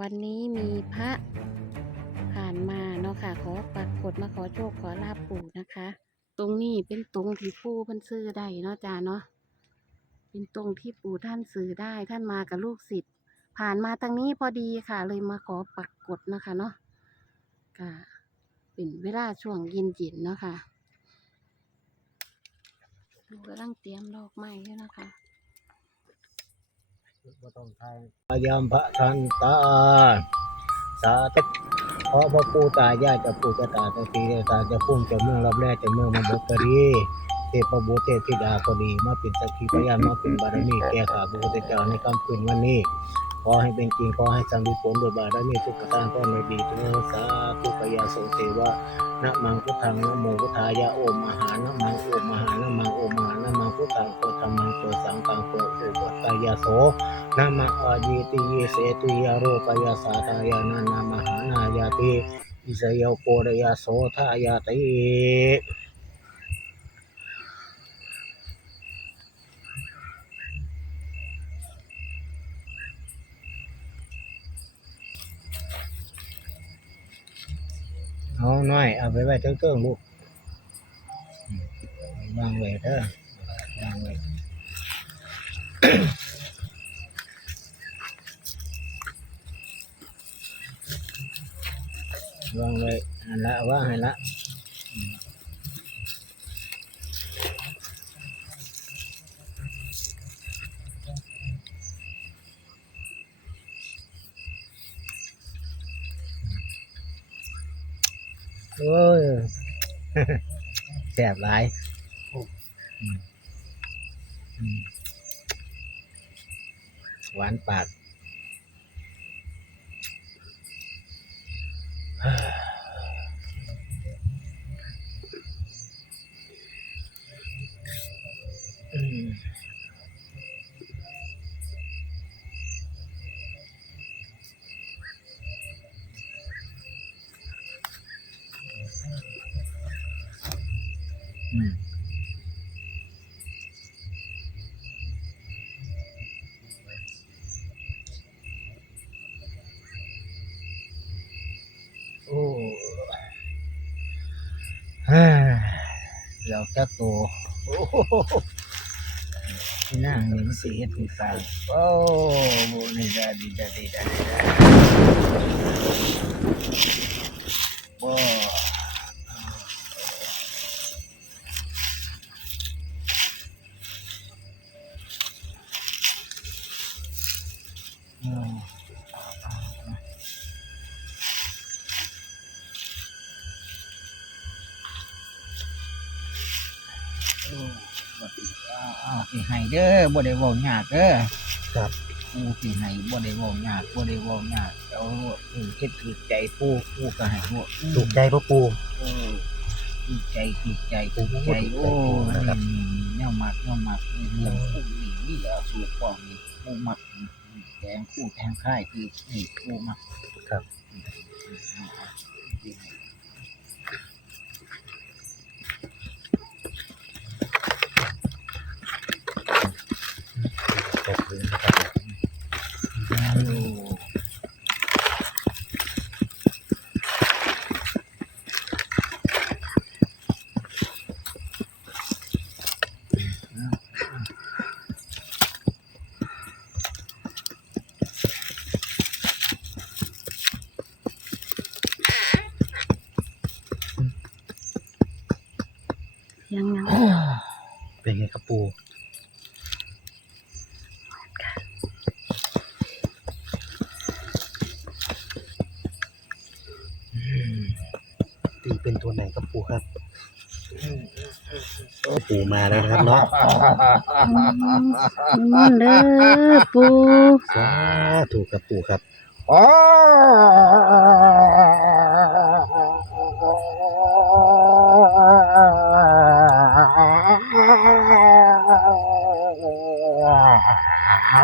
วันนี้มีพระผ่านมาเนาะค่ะขอปรากฏมาขอโชคขอลาบปู่นะคะ ตรงนี้เป็นตรงที่ปู่เพิ่นซื้อได้เนาะจ้าเนาะเป็นตรงที่ปู่ท่านซื้อได้ท่านมากับลูกศิษย์ผ่านมาทางนี้พอดีค่ะ เลยมาขอปรากฏนะคะเนาะก็เป็นเวลาช่วงเย็นๆเนาะค่ะปู่กำลังเตรียมดอกไม้อยู่นะคะ บ่ต้องทายยามพระทันตา สาธุขอพระปู่ตายายจะปู่จะตาจะตีจะตาจะพุ่มจะเมืองรับแรกจะเมืองมันบกกรี เทพบุตรเทพธิดาก็ดีมาเป็นสักขีพยานมาเป็นบารมีแก่ข้าพระพุทธเจ้าในคำคืนวันนี้ ขอให้เป็นจริงขอให้สำเร็จผลโดยบารมีทุกประการก็ไม่ดีทุกสาธุปยาสงเทวะนะมังพุทธังนะโมพุทธายะโอมหานะมังโอมหานะมังโอมหานะมังพุทธังโตธรรมังโตสังฆังโตโอวัตายาโสนามาอายิติเยเสตุยาโรปยาสาทายานานามหานายาติอิสยาโปรยาโสทายาติ น่อยเอาไปไว้เติ้งๆลูกอืมวางไว้เด้อวางไว้วางไว้หันละว่างให้ละ โอ้ยแสบหลายอืมอืมหวานปาก โอ้ฮ่าเจะโตโอ้นั่งนี่มันสีเฮ็ดสีฟ้าโอ้โบนี่ดาดีดาดีดาดีดาโอ้ สิให้เด้อบ่ได้เว้ายากเด้อครับปูสิให้บ่ได้เว้ายากบ่ได้เว้ายากเอาโลดเออเฮ็ดถูกใจปูปูก็ให้โลดอืมถูกใจพ่อปูเออถูกใจถูกใจถูกโอ้ใจถูกใจโอ้นะครับนี่แนวมักแนวมักนี่เรื่องคู่นี่นี่เอาสูตรป้องนี่คู่มักนี่ แทงคู่แทงค่ายคือนี่คู่มักครับ ขอบคุณนะครับ โอ้ ยังยัง เป็นไง ครับปูอืมตีเป็นตัวไหนครับปูครับโอ้ปูมาแล้วนะครับเนาะมันเด้อปูสาถูกครับปูครับ อ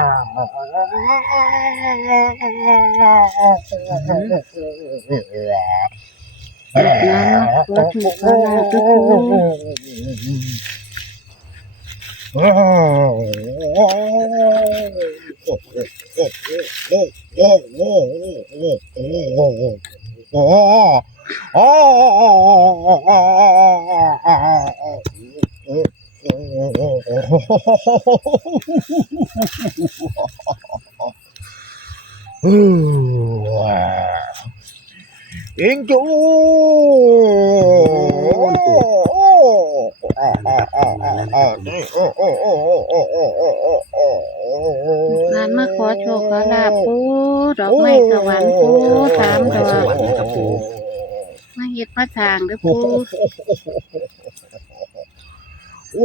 ๋ อิงจูร้านมาขอโชคขอลาบปูดอกไม้สวรรค์ปูสามดอกมาเฮ็ดพระทางเด้อปู ผู้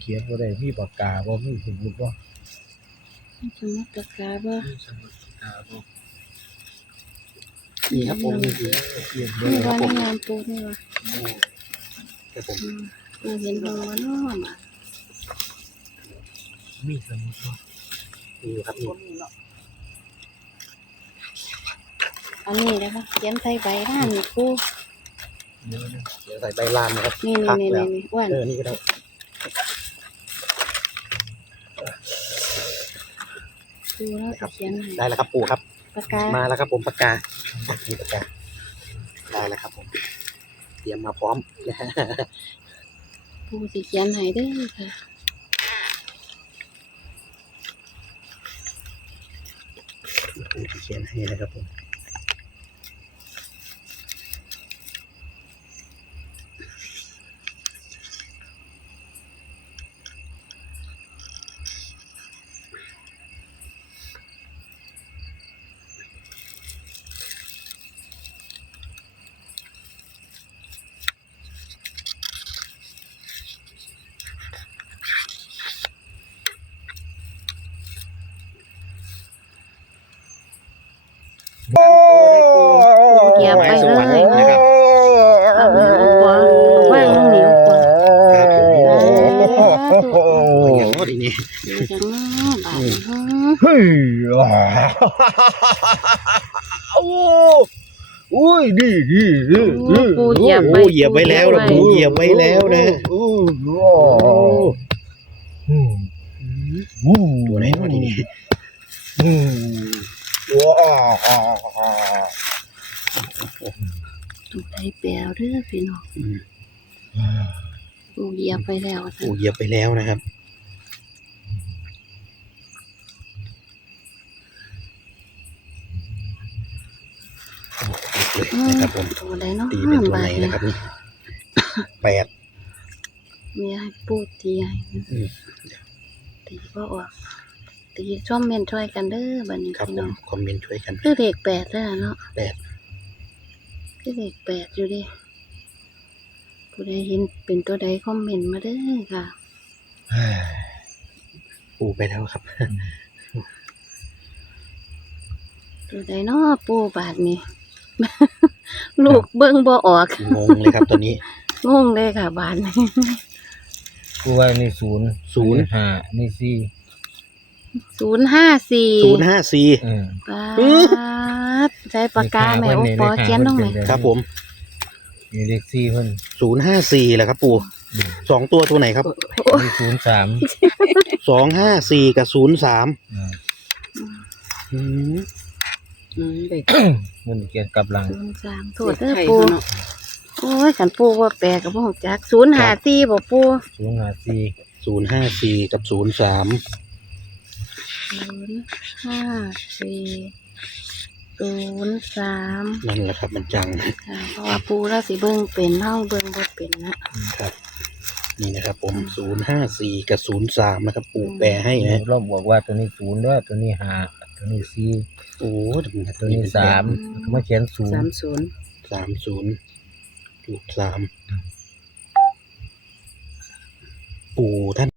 เขียนว่าได้มีปากกาบ่มีสมุดบ่มีสมุดปากกาบ่มีสมุดปากกาบ่นี่ครับผมนี่เขียนนี่บ่ว่าในงานปูนี่ว่าครับผม มปูเห็นบ่ว่าเนาะมามีสมุดบ่นี่ครับนี่อันนี้ได้ปะเขียนใส่ใบหน้านี่ปูเดี๋ยวนะเดี๋ยวใส่ใบลานนะครับนี่พักนี่แล้วนี่นี่อ้วนเออนี่ก็ได้ปูแล้วจะเขียนให้ได้แล้วครับปูครับ ปากกามาแล้วครับผมปากกานี่ปากกาได้แล้วครับผม เตรียมมาพร้อม ผู้สิเขียนให้ด้อค่ะผู้จีเขียนให้นะครับผม เหยียบไปไม้สเลวรรค์ยนะครับเอาหนียวกว่าว่างเหนียวกว่าครับผมโอ้โหทีนี้ดูจังเนาบาดนี้ฮะเฮ้ยโอ้โอ้ยดีดีดีโอ้ปูเหยียบไปโอ้เหยียบไว้แล้วนะปูเหยียบไว้แล้วนะโอ้โหอืมอืมตัวไหนวะทีนี้อืม ว้าวถูกใจแปลวเด้อพี่น้องอืมปูเหยียบไปแล้วปูเหยียบไปแล้วนะครับเลยนะครับผมตัวใดเนาะตีเป็นตัวไหนบาดนี้นะครับนี่แปดมีให้ปูตีให้อืมตีก็ออก ตีช่วมเมนช่วยกันเด้อบัดนี้ครับพี่ผน้อมงคอมเมนต์ช่วยกันคือเลขแปดแล้วล่ะเนาะแปดคือเลขแปดอยู่ดิผู้ใดเห็นเป็นตัวใดคอมเมนต์มาเด้อค่ะปูไปแล้วครับ ตัวใดเนาะปูบาทนี่ ลูกเบิ่งบ่ออก งงเลยครับตอนนี้ งงเลยค่ะบาทนี้กูว่านี่ศูนย์ศูนย์ ห้านี่สี่ ศูนย์ห้าสี่ศูนย์ห้าสี่เออปาดใช้ปากกาแม่โอปอเขียนตรงไหนครับ ผมมีเลขสี่เพิ่นศูนย์ห้าสี่แหละครับ ปูอืมสองตัวตัวไหนครับ มีศูนย์สามสองห้าสี่กับศูนย์สามอ่าอืมมันเกี่ยวกับหลังศูนย์สามโทษเด้อปูโอ้ยขันปูว่าแปลกับพ่อจักศูนย์ห้าสี่บ่ปูศูนย์ห้าสี่ศูนย์ห้าสี่กับศูนย์สาม ศูนย์ห้าสี่ศูนย์สามนั่นแหละครับมันจังค่ะเพราะว่าปูแล้วสิเบิ่งเป็นเฮาเบิ่งบ่เป็นนะครับ นี่นะครับ ผมศูนย์ห้าสี่กับศูนย์สามนะครับ ปูแปลให้นะเราบอกว่าตัวนี้ศูนย์เด้อตัวนี้ห้าตัวนี้สี่โอ้ตัวนี้สามก็มาเขียนศูนสามย์ศูนย์สามศูนย์ถูกสามปูท่าน